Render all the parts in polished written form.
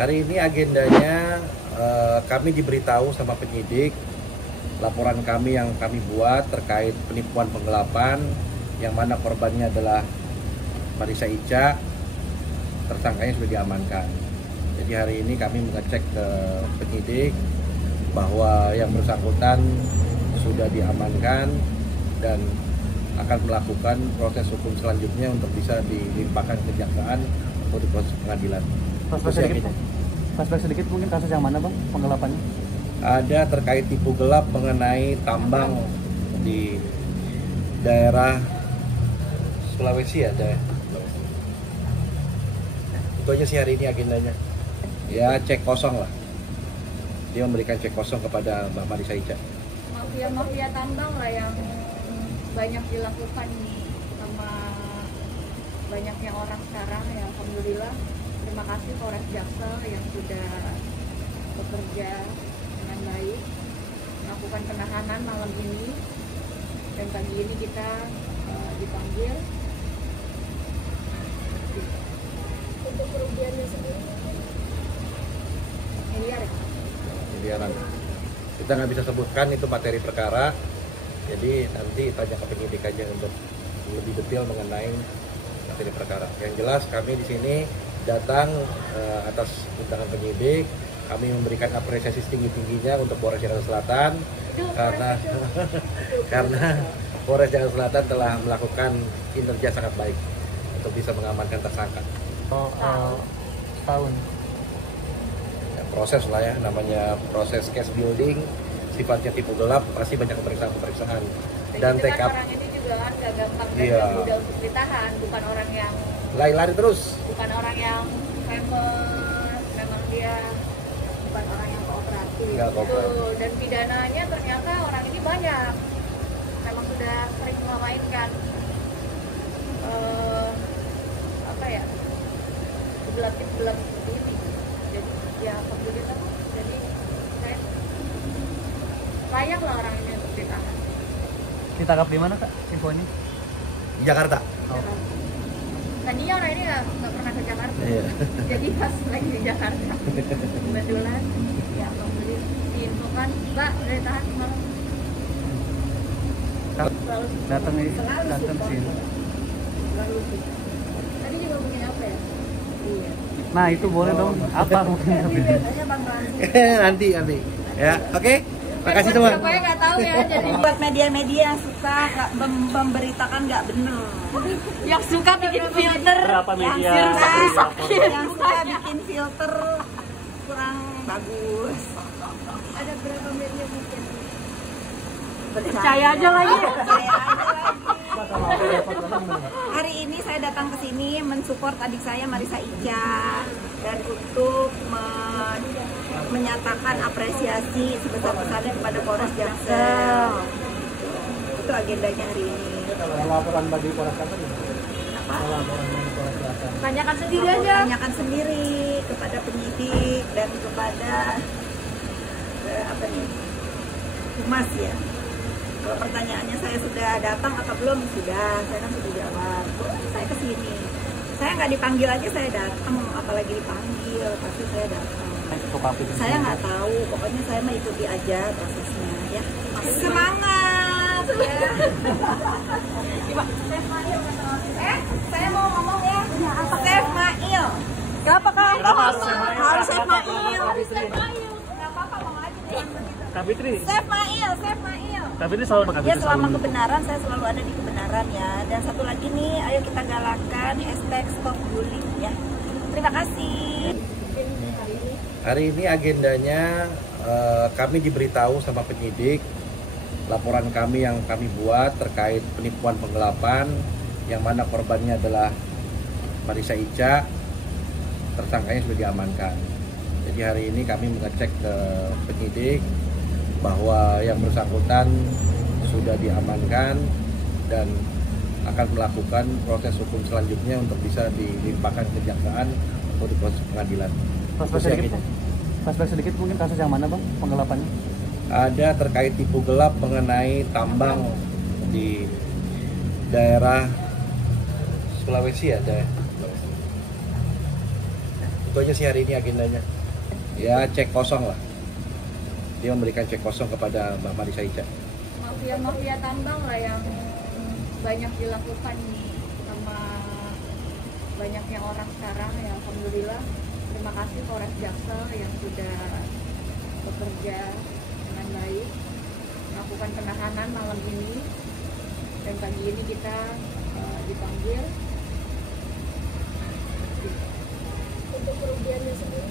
Hari ini agendanya kami diberitahu sama penyidik laporan kami yang kami buat terkait penipuan penggelapan yang mana korbannya adalah Marissa Ica, tersangkanya sudah diamankan. Jadi hari ini kami mengecek ke penyidik bahwa yang bersangkutan sudah diamankan dan akan melakukan proses hukum selanjutnya untuk bisa dilimpahkan ke kejaksaan untuk proses pengadilan. Flashback sedikit mungkin kasus yang mana bang penggelapannya? Ada terkait tipu gelap mengenai tambang di daerah Sulawesi ada. Itu aja sih hari ini agendanya. Ya cek kosong lah. Dia memberikan cek kosong kepada Mbak Marissa Ica. Mafia tambang lah yang banyak dilakukan sama banyaknya orang sekarang ya. Alhamdulillah, terima kasih Polres Jaksel yang sudah bekerja dengan baik melakukan penahanan malam ini, dan pagi ini kita dipanggil. Untuk kerugiannya sendiri Miliaran. Kita nggak bisa sebutkan itu materi perkara, jadi nanti tanya ke penyidik aja untuk lebih detail mengenai materi perkara. Yang jelas kami di sini datang atas undangan penyidik, kami memberikan apresiasi setinggi-tingginya untuk Polres Jakarta Selatan karena Polres Jakarta Selatan telah melakukan kinerja sangat baik untuk bisa mengamankan tersangka. Tahun. Ya, proses lah ya, namanya proses case building, sifatnya tipu gelap, pasti banyak pemeriksaan dan itu take kan up. orang ini juga kan gak gampang dan Iya. gak mudah untuk ditahan, bukan orang yang Lari-lari terus. famous, memang dia bukan orang yang kooperatif. Nggak kooperatif. Tuh, dan pidananya ternyata orang ini banyak, memang sudah sering memainkan apa ya, gelap seperti ini. Jadi ya alhamdulillah, jadi saya layak lah orang ini untuk ditahan. Ditangkap di mana kak infonya? Di Jakarta. Oh. Tadinya orang ini nggak pernah ke Jakarta, Iya. jadi pas lagi di Jakarta kebetulan ya alhamdulillah diinfokan, Mbak udah ditahan malam. Selalu Datang ini, Selalu datang support. sini. Selalu support. Tadi juga mungkin apa ya? Iya. Nah itu boleh dong. Apa mungkin? Biasanya Bang Ramzi. nanti. Ya, oke. Makasih semua. Siapa yang nggak tahu ya, jadi Buat media-media yang suka memberitakan nggak benar, yang suka bikin filter, Berapa media? yang suka bikin filter kurang bagus. ada berapa media mungkin? Percaya aja lagi. Percaya aja lagi. Hari ini saya datang ke sini mensupport adik saya Marissa Ica dan untuk menyatakan apresiasi sebesar-besarnya kepada Polres Jaksel. Itu agendanya hari ini. Laporan bagi Polres Jakarta. Apa? Laporan bagi Polres Jakarta. Tanyakan sendiri aja. Tanyakan sendiri kepada penyidik dan kepada apa nih, humas ya. Kalau pertanyaannya saya sudah datang atau belum, sudah, saya kan sudah jawab. Saya ke sini, saya nggak dipanggil aja saya datang, apalagi dipanggil pasti saya datang. Saya nggak tahu, pokoknya saya mah ikuti aja prosesnya ya. Semangat ya. Saya mau ngomong ya. Chef Mail. Kenapa kak? Harus Chef Mail. Nggak apa-apa, ngomong aja dengan begitu. Kak Fitri. Chef Mail, Chef Mail. Kak Fitri selalu Ya selama kebenaran, saya selalu ada di kebenaran ya. Dan satu lagi nih, ayo kita galakkan #StopBullying ya. Terima kasih. Hari ini agendanya kami diberitahu sama penyidik laporan kami yang kami buat terkait penipuan penggelapan yang mana korbannya adalah Marissa Ica, tersangkanya sudah diamankan. Jadi hari ini kami mengecek ke penyidik bahwa yang bersangkutan sudah diamankan dan akan melakukan proses hukum selanjutnya untuk bisa dilimpahkan ke kejaksaan untuk proses pengadilan. Flashback sedikit mungkin kasus yang mana bang penggelapannya? Ada terkait tipu gelap mengenai tambang di daerah Sulawesi ada. Itu aja sih hari ini agendanya. Ya cek kosong lah. Dia memberikan cek kosong kepada Mbak Marisa Ica. Mafia tambang lah yang banyak dilakukan sama banyaknya orang sekarang ya. Alhamdulillah, terima kasih Polres Jaksel yang sudah bekerja dengan baik, melakukan penahanan malam ini, dan pagi ini kita dipanggil. Untuk kerugiannya sendiri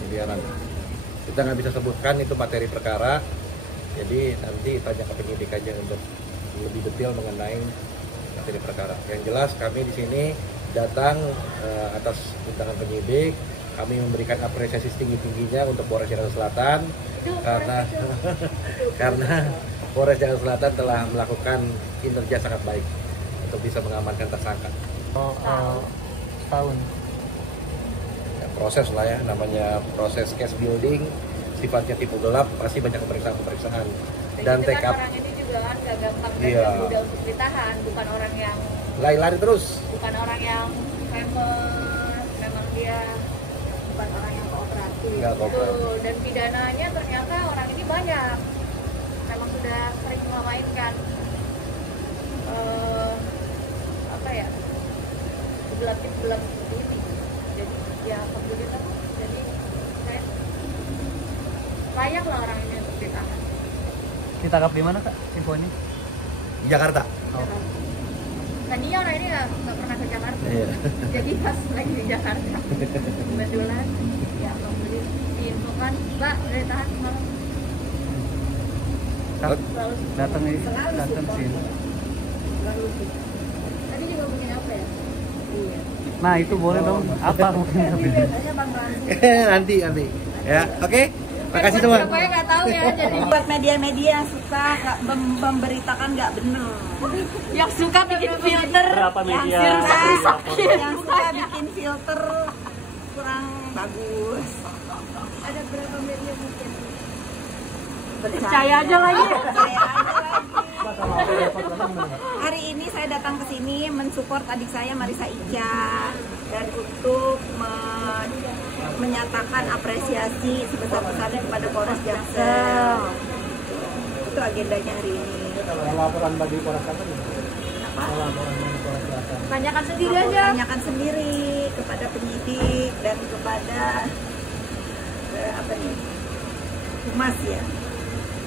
Miliaran. Kita nggak bisa sebutkan itu materi perkara, jadi nanti tanya ke penyidik aja untuk lebih detail mengenai materi perkara. Yang jelas kami di sini datang atas undangan penyidik. Kami memberikan apresiasi setinggi-tingginya untuk Polres Jakarta Selatan karena Polres Jakarta Selatan telah melakukan kinerja sangat baik untuk bisa mengamankan tersangka. Tahun. Ya, proses lah ya, namanya proses case building, sifatnya tipu gelap, pasti banyak pemeriksaan dan TKP. Orang ini juga kan gak gampang dan Iya. gak mudah untuk ditahan, bukan orang yang Lari terus. bukan orang yang famous, memang dia bukan orang yang kooperatif. Nggak kooperatif. Betul. Dan pidananya ternyata orang ini banyak, memang sudah sering memainkan apa ya, gelap seperti ini. Jadi ya alhamdulillah, jadi saya layak lah orang ini untuk ditahan. Ditangkap di mana Kak infonya? Di Jakarta. Oh. Tadinya orang ini nggak pernah ke Jakarta, Iya. jadi pas lagi di Jakarta kebetulan ya alhamdulillah diinfokan, Mbak udah ditahan semalam. Kak, Selalu datang support. ke sini. Selalu support. Tadi juga mungkin apa ya? Iya. Nah itu boleh dong. Apa mungkin? Biasanya Bang Randy. nanti. Ya, oke. Makasih semua. Siapa yang nggak tahu ya, jadi Buat media-media yang suka memberitakan nggak benar, yang suka bikin filter, Berapa media? yang suka bikin filter kurang bagus. ada berapa media mungkin? Percaya aja lagi. Percaya aja lagi. Hari ini saya datang ke sini mensupport adik saya Marisa Ica dan untuk menyatakan apresiasi sebesar-besarnya kepada Polres Jaksel. Itu agendanya hari ini. Laporan bagi Polres Jakarta. Apa? Tanyakan sendiri aja. Tanyakan sendiri kepada penyidik dan kepada apa nih, humas ya.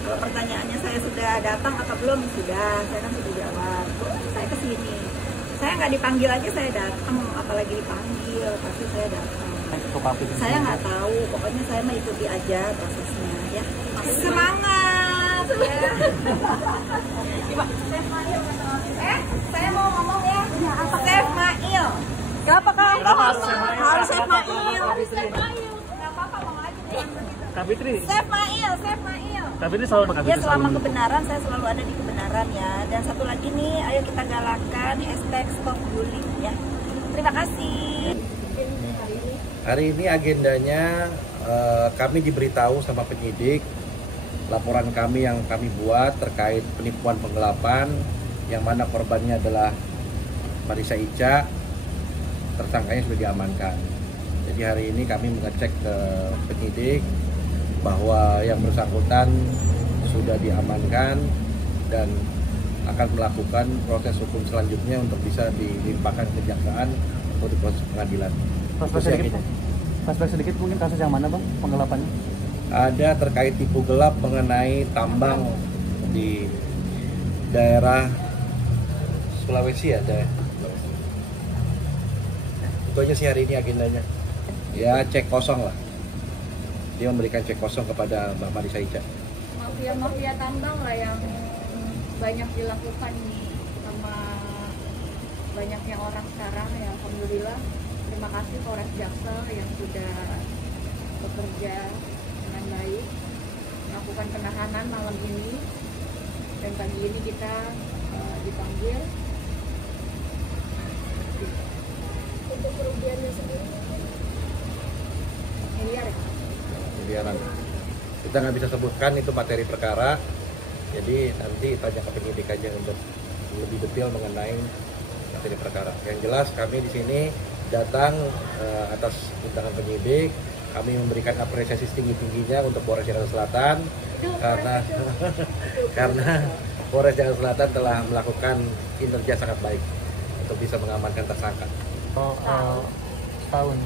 Kalau pertanyaannya saya sudah datang atau belum, sudah, saya kan sudah jawab. Saya ke sini, saya nggak dipanggil aja saya datang, apalagi dipanggil pasti saya datang. Saya nggak tahu, pokoknya saya mah ikuti aja prosesnya ya. Semangat ya. Saya mau ngomong ya. Chef Mail. Apa kak? Harus Chef Mail. Nggak apa-apa, ngomong aja deh. Kak Fitri. Chef Mail, Chef Mail. Kak Fitri selalu Kak Ya Fitri selama selalu. kebenaran saya selalu ada di kebenaran ya. Dan satu lagi nih, ayo kita galakkan #StopBullying ya. Terima kasih. Hari ini agendanya kami diberitahu sama penyidik laporan kami yang kami buat terkait penipuan penggelapan yang mana korbannya adalah Marisa Ica, tersangkanya sudah diamankan. Jadi hari ini kami mengecek ke penyidik bahwa yang bersangkutan sudah diamankan dan akan melakukan proses hukum selanjutnya untuk bisa dilimpahkan ke kejaksaan untuk proses pengadilan. Flashback sedikit mungkin kasus yang mana Bang penggelapannya? Ada terkait tipu gelap mengenai tambang di daerah Sulawesi ada. Itu aja sih hari ini agendanya. Ya cek kosong lah. Dia memberikan cek kosong kepada Mbak Marisa Ica. Mafia tambang lah yang banyak dilakukan sama banyaknya orang sekarang ya. Alhamdulillah, terima kasih Polres Jaksel yang sudah bekerja dengan baik, melakukan penahanan malam ini, dan pagi ini kita dipanggil. Untuk kerugiannya sendiri Miliaran. Kita nggak bisa sebutkan itu materi perkara, jadi nanti tanya ke penyidik aja untuk lebih detail mengenai materi ini perkara. Yang jelas kami di sini datang atas undangan penyidik. Kami memberikan apresiasi setinggi-tingginya untuk Polres Jakarta Selatan karena Polres Jakarta Selatan telah melakukan kinerja sangat baik untuk bisa mengamankan tersangka. Tahun.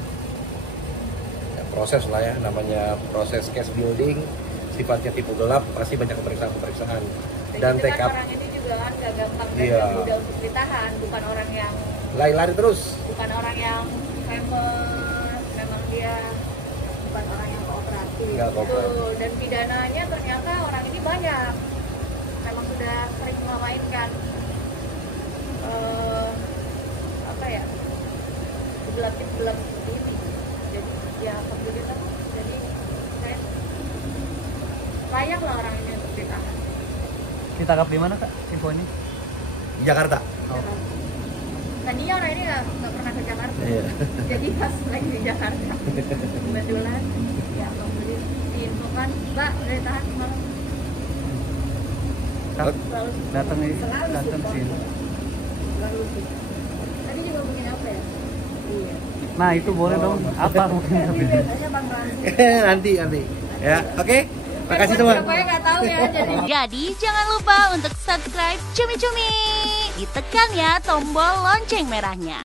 Ya, proses lah ya, namanya proses case building, sifatnya tipu gelap, pasti banyak pemeriksaan. Dan itu kan TKP orang ini juga kan gak gampang dan Iya. gak mudah untuk ditahan, bukan orang yang lari-lari terus. bukan orang yang famous, memang dia bukan orang yang kooperatif. Nggak kooperatif. Tuh, dan pidananya ternyata orang ini banyak, memang sudah sering memainkan apa ya, gelap seperti ini. Jadi ya alhamdulillah, jadi saya layak lah orang ini untuk ditahan. Ditangkap di mana Kak infonya? Jakarta. Oh. Tadinya orang ini nggak pernah ke Jakarta, Iya. jadi pas lagi di Jakarta kebetulan ya alhamdulillah diinfokan, Mbak udah ditahan semalam. Kak, Selalu datang nih, selalu datang support. sini. Selalu support. Tadi juga mungkin apa ya? Iya. Nah itu boleh dong. Apa mungkin? Tapi biasanya Bang Ranti. nanti. Ya, oke. Makasih semua. Siapa yang nggak tahu ya, Jadi jangan lupa untuk subscribe Cumi Cumi. Ditekan ya tombol lonceng merahnya.